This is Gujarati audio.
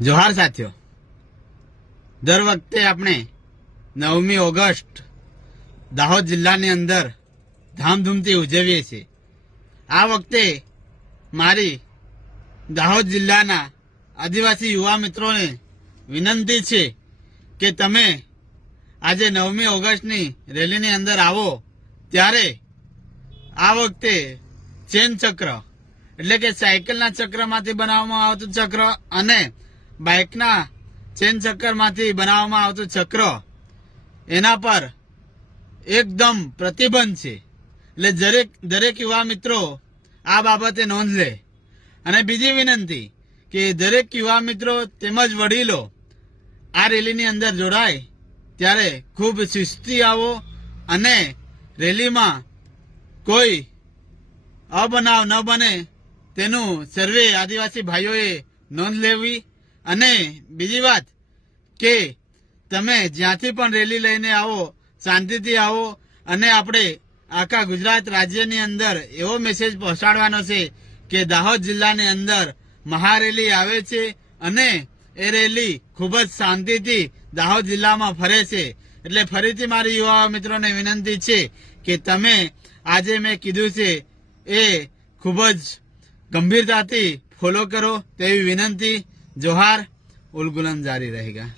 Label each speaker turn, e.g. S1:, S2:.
S1: જોહાર સાથીઓ, દર વખતે આપણે નવમી ઓગસ્ટ દાહોદ જિલ્લાની અંદર ધામધૂમથી ઉજવીએ છીએ. આ વખતે મારી દાહોદ જિલ્લાના આદિવાસી યુવા મિત્રોને વિનંતી છે કે તમે આજે નવમી ઓગસ્ટની રેલીની અંદર આવો, ત્યારે આ વખતે ચેન ચક્ર, એટલે કે સાયકલના ચક્રમાંથી બનાવવામાં આવતું ચક્ર અને બાઇકના ચેન ચક્કરમાંથી બનાવવામાં આવતું ચક્ર એના પર એકદમ પ્રતિબંધ છે. એટલે દરેક દરેક યુવા મિત્રો આ બાબતે નોંધ લે. અને બીજી વિનંતી કે દરેક યુવા મિત્રો તેમજ વડીલો આ રેલીની અંદર જોડાય, ત્યારે ખૂબ શિસ્તી આવો અને રેલીમાં કોઈ અબનાવ ન બને તેનું સર્વે આદિવાસી ભાઈઓએ નોંધ લેવી અને બીજી વાત કે તમે જ્યાંથી પણ રેલી લઈને આવો, શાંતિથી આવો અને આપણે આખા ગુજરાત રાજ્યની અંદર એવો મેસેજ પહોંચાડવાનો છે કે દાહોદ જિલ્લાની અંદર મહારેલી આવે છે અને એ રેલી ખૂબ જ શાંતિથી દાહોદ જિલ્લામાં ફરે છે. એટલે ફરીથી મારી યુવા મિત્રોને વિનંતી છે કે તમે આજે મેં કીધું છે એ ખૂબ જ ગંભીરતાથી ફોલો કરો તેવી વિનંતી. જોહાર ઉલગુલન જારી રહેગા